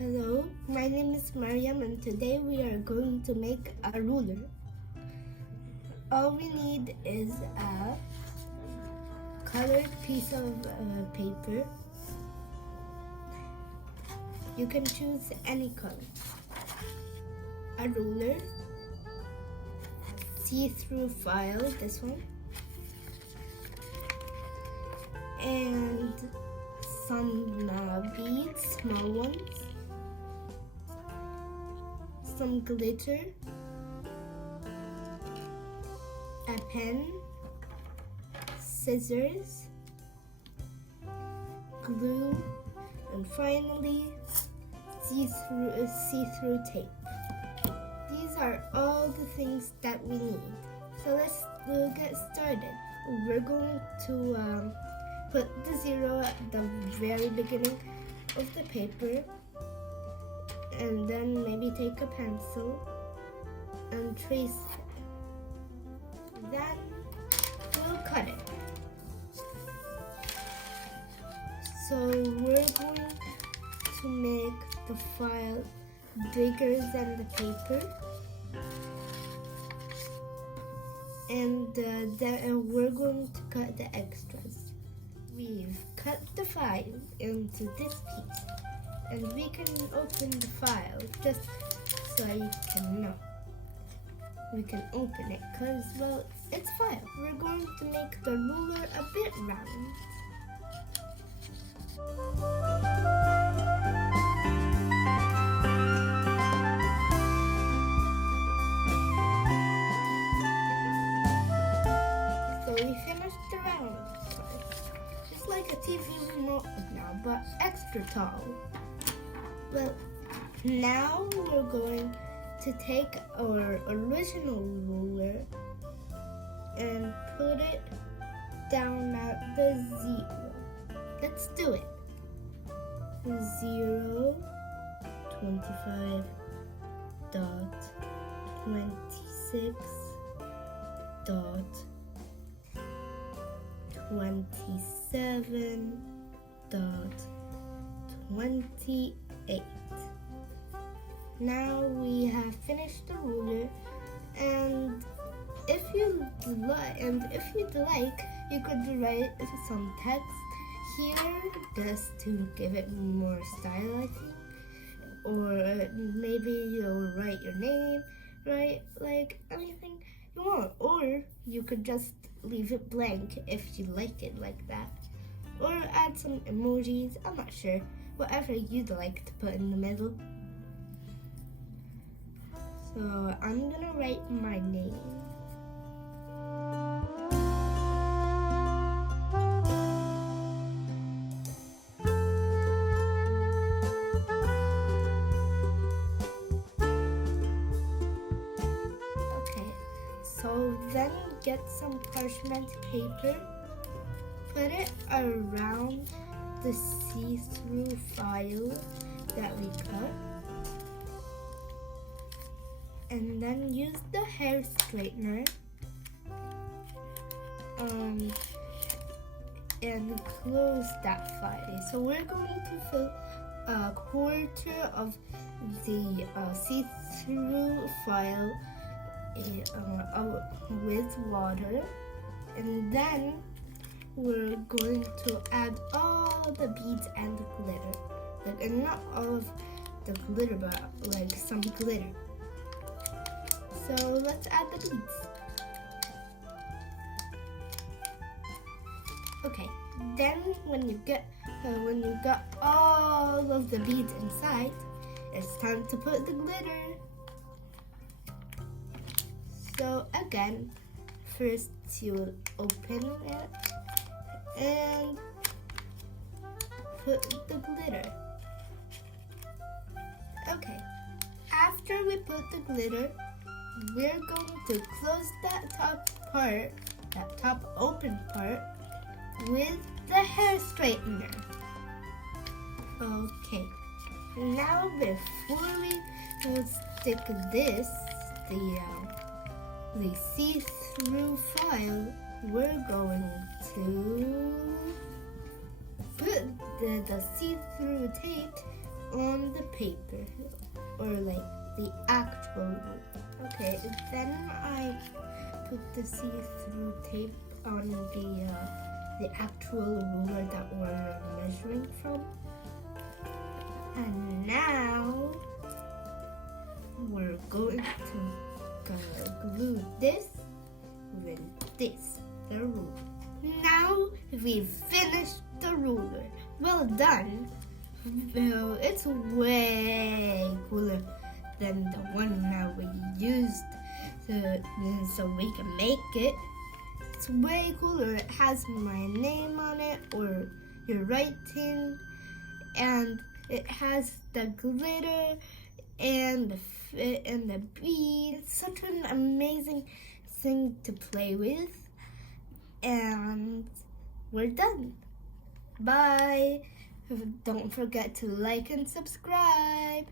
Hello, my name is Mariam and today we are going to make a ruler. All we need is a colored piece of paper. You can choose any color. A ruler, see-through file, this one, and some beads, small ones, some glitter, a pen, scissors, glue, and finally see-through tape. These are all the things that we need. So we'll get started. We're going to put the 0 at the very beginning of the paper, and then maybe take a pencil and trace it. Then we'll cut it. So we're going to make the file bigger than the paper, and then we're going to cut the extras. We've cut the file into this piece, and we can open the file just so you can know. We can open it because, well, it's file. We're going to make the ruler a bit round. So we finished the round part. It's like a TV remote now, but extra tall. Well, now we're going to take our original ruler and put it down at the 0. Let's do it. 0, 25, dot, 26, dot, 27, dot, 28. Now we have finished the ruler, and if you'd like, you could write some text here just to give it more style, I think. Or maybe you'll write your name, write like anything you want. Or you could just leave it blank if you like it like that. Or add some emojis, I'm not sure. Whatever you'd like to put in the middle. So I'm gonna write my name. Okay, so then get some parchment paper, put it around the see-through file that we cut, and then use the hair straightener and close that file. So we're going to fill a quarter of the see-through file with water, and then we're going to add all the beads and the glitter, and not all of the glitter, but like some glitter. So let's add the beads. Okay, then when you got all of the beads inside, it's time to put the glitter. So again, first you open it and put the glitter. Okay, after we put the glitter, we're going to close that top open part with the hair straightener. Okay, now before we stick the see-through file, we're going to put the see-through tape on the paper, or like the actual rule. Okay, then I put the see-through tape on the actual ruler that we're measuring from. And now we're going to glue this with this, the ruler. Now we've finished the ruler. Well done. Well, it's way cooler than the one that we used so we can make it. It's way cooler. It has my name on it, or your writing, and it has the glitter and the beads. It's such an amazing thing to play with. And we're done. Bye. Don't forget to like and subscribe.